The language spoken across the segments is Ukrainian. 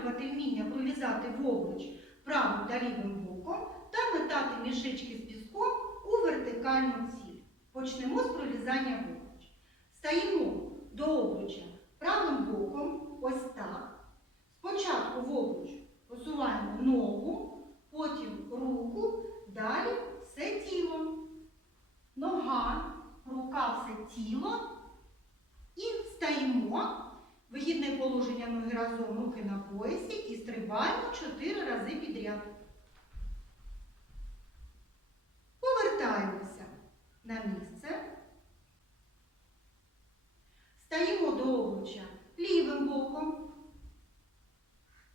показувати вміння пролізати в обруч правим та лівим боком та метати мішечки з піском у вертикальну ціль. Почнемо з пролізання в обруч. Стаємо до обруча правим боком, ось так. Спочатку в обруч посуваємо ногу, потім руку, положення ноги разом, руки на поясі і стрибаємо 4 рази підряд. Повертаємося на місце. Стаємо до обруча лівим боком.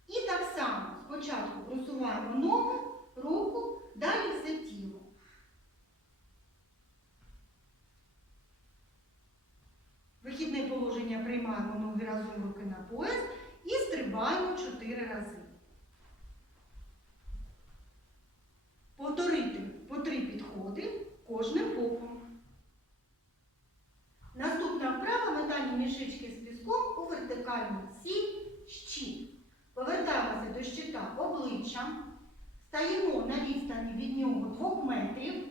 І так само спочатку просуваємо ноги, руку, далі положення приймаємо ноги разом руки на пояс і стрибаємо 4 рази. Повторити по три підходи кожним боком. Наступна вправа метання мішечки з піском у вертикальну сіль щит. Повертаємося до щита обличчям, стаємо на відстані від нього 2 метрів,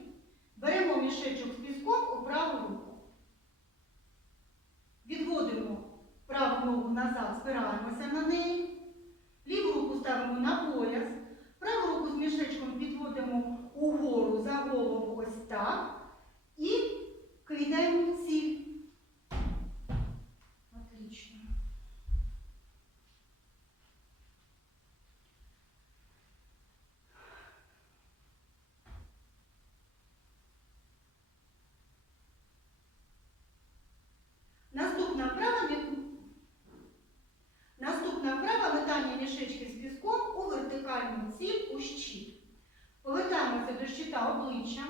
беремо мішечок з піском у праву руку. Відводимо праву ногу назад, спираємося на неї, ліву руку ставимо на пояс, праву руку з мішечком підводимо угору за голову ось так і кидаємо в ціль. Отлично. Наступна вправа мі- Наступна вправа метання мішечки з піском у ціль у щит. Повертаємося до щита обличчям,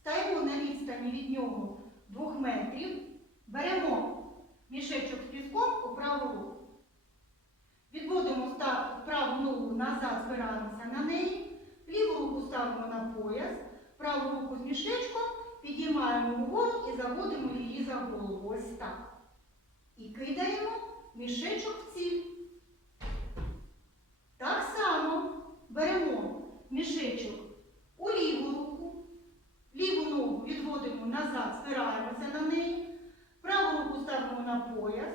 стаємо на відстані від нього 2 метрів, беремо мішечок з піском у праву руку. Відводимо праву ногу назад, спираємося на неї, ліву руку ставимо на пояс, праву руку з мішечком підіймаємо вгору і заводимо її за голову. Ось так. І кидаємо мішечок в ціль. мішечок у ліву руку, ліву ногу відводимо назад, спираємося на неї, праву руку ставимо на пояс,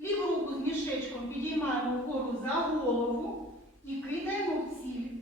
ліву руку з мішечком підіймаємо вгору за голову і кидаємо в ціль.